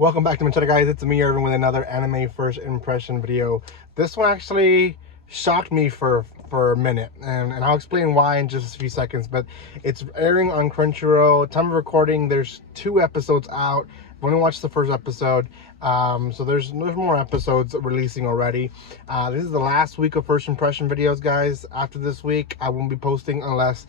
Welcome back to my channel, guys. It's me, Irvin, with another anime first impression video. This one actually shocked me for a minute, and I'll explain why in just a few seconds. But it's airing on Crunchyroll. Time of recording, there's 2 episodes out. I've only watched the first episode, so there's more episodes releasing already. This is the last week of first impression videos, guys. After this week, I won't be posting unless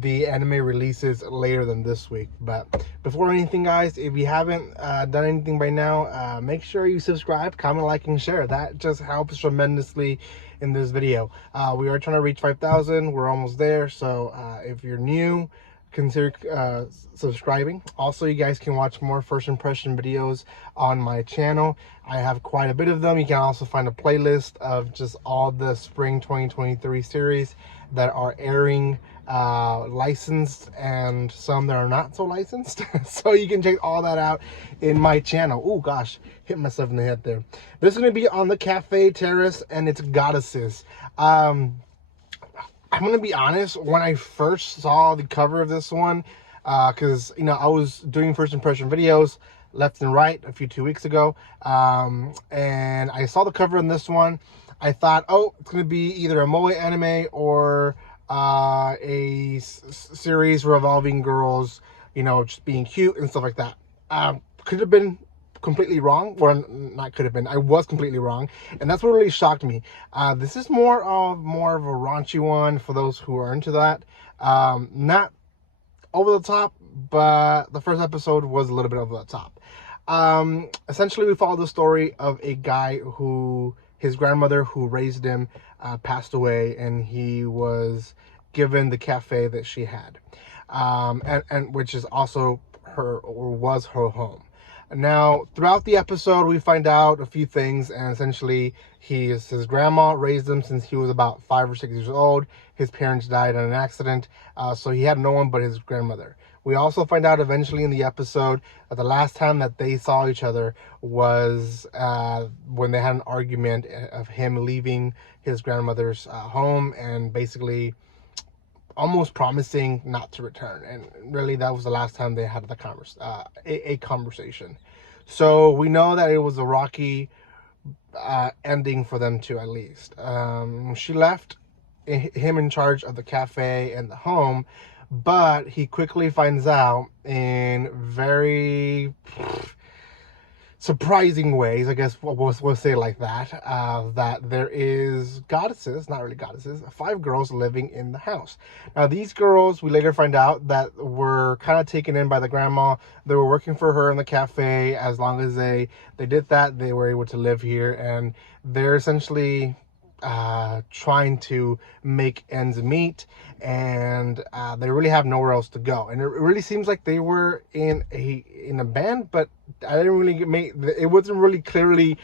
the anime releases later than this week. But before anything, guys, if you haven't done anything by now, make sure you subscribe, comment, like, and share. That just helps tremendously in this video. We are trying to reach 5,000. We're almost there. So if you're new, consider subscribing. Also, you guys can watch more first impression videos on my channel. I have quite a bit of them. You can also find a playlist of just all the spring 2023 series that are airing, licensed, and some that are not so licensed. So you can check all that out in my channel. Oh gosh, hit myself in the head there. This is going to be on the cafe Terrace, and it's goddesses. I'm going to be honest, when I first saw the cover of this one, because, you know, I was doing first impression videos left and right a few 2 weeks ago, and I saw the cover on this one. I thought, oh, it's going to be either a moe anime or a series revolving girls, you know, just being cute and stuff like that. Could have been completely wrong, or not could have been, I was completely wrong, and that's what really shocked me. This is more of a raunchy one for those who are into that. Not over the top, but the first episode was a little bit over the top. Essentially, we follow the story of a guy who, his grandmother who raised him, passed away, and he was given the cafe that she had, and which is also her, or was her, home. Now, throughout the episode, we find out a few things, and essentially, his grandma raised him since he was about 5 or 6 years old. His parents died in an accident, so he had no one but his grandmother. We also find out eventually in the episode that the last time that they saw each other was when they had an argument of him leaving his grandmother's home and basically almost promising not to return. And really, that was the last time they had a conversation. So we know that it was a rocky ending for them two, at least. She left him in charge of the cafe and the home, but he quickly finds out in very surprising ways, I guess we'll say it like that, that there is goddesses, not really goddesses, 5 girls living in the house. Now, these girls, we later find out that were kind of taken in by the grandma. They were working for her in the cafe. As long as they did that, they were able to live here, and they're essentially trying to make ends meet, and they really have nowhere else to go. And it really seems like they were in a band, but I didn't really it wasn't really clearly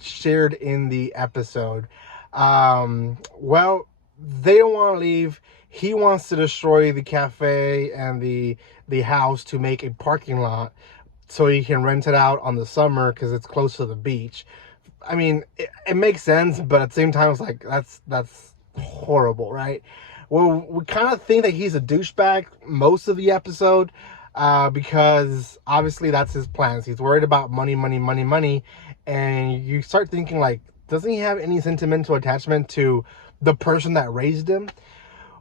shared in the episode. Well, they don't want to leave. He wants to destroy the cafe and the house to make a parking lot so he can rent it out on the summer because it's close to the beach. I mean, it makes sense, but at the same time, it's like, that's horrible, right? Well, we kind of think that he's a douchebag most of the episode, because obviously that's his plans. He's worried about money, and you start thinking, like, doesn't he have any sentimental attachment to the person that raised him?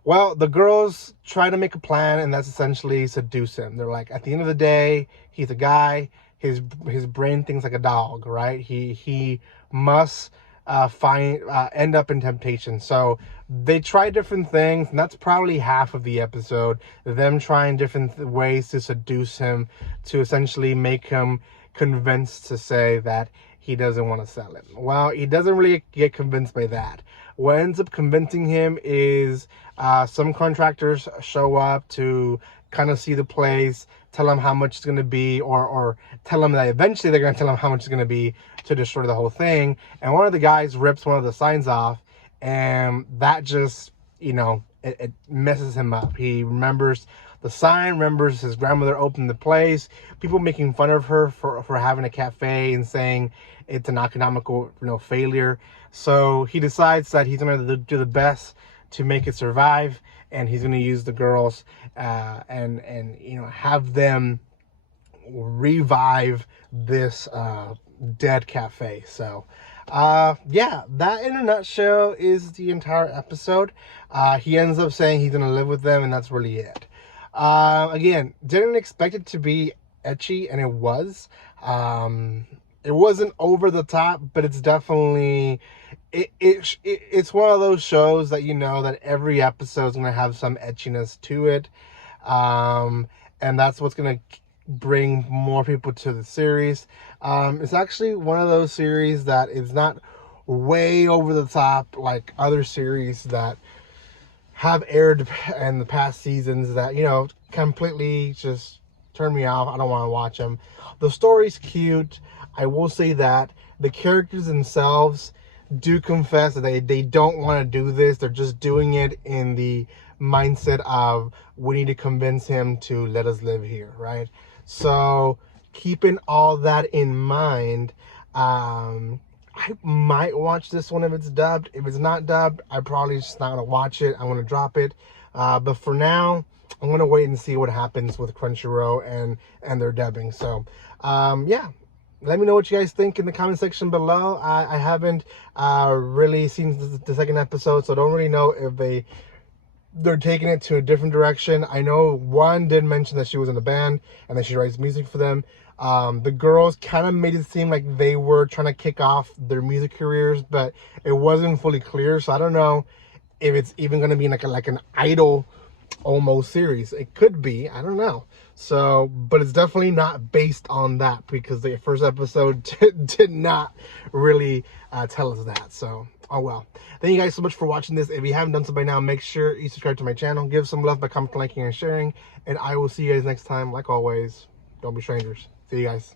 Well, the girls try to make a plan, and that's essentially seduce him. They're like, at the end of the day, he's a guy. His brain thinks like a dog, right? He must end up in temptation. So they try different things, and that's probably half of the episode. Them trying different ways to seduce him, to essentially make him convinced to say that he doesn't want to sell it. Well, he doesn't really get convinced by that. What ends up convincing him is some contractors show up to kind of see the place, tell him how much it's going to be, or tell him that eventually they're going to tell him how much it's going to be to destroy the whole thing. And one of the guys rips one of the signs off, and that just, you know, it messes him up. He remembers the sign, remembers his grandmother opened the place, people making fun of her for having a cafe and saying it's an economical, you know, failure. So he decides that he's going to do the best to make it survive, and he's going to use the girls and you know, have them revive this dead cafe. So yeah, that in a nutshell is the entire episode. He ends up saying he's gonna live with them, and that's really it. Again, didn't expect it to be ecchi, and it was. It wasn't over the top, but it's definitely it's one of those shows that you know that every episode is gonna have some etchiness to it, and that's what's gonna bring more people to the series. It's actually one of those series that is not way over the top like other series that have aired in the past seasons that, you know, completely just turn me off. I don't want to watch them. The story's cute. I will say that. The characters themselves do confess that they don't want to do this. They're just doing it in the mindset of we need to convince him to let us live here, right? So keeping all that in mind, I might watch this one if it's dubbed. If it's not dubbed, I probably just not gonna watch it. I'm gonna drop it. But for now, I'm gonna wait and see what happens with Crunchyroll and their dubbing. So yeah, let me know what you guys think in the comment section below. I haven't really seen the second episode, so don't really know if they're taking it to a different direction. I know one did mention that she was in the band and that she writes music for them. The girls kind of made it seem like they were trying to kick off their music careers, but it wasn't fully clear. So I don't know if it's even going to be like an idol almost series. It could be, I don't know. So, but it's definitely not based on that, because the first episode did not really tell us that. So, oh well. Thank you guys so much for watching this. If you haven't done so by now, make sure you subscribe to my channel. Give some love by commenting, liking, and sharing. And I will see you guys next time. Like always, don't be strangers. See you guys.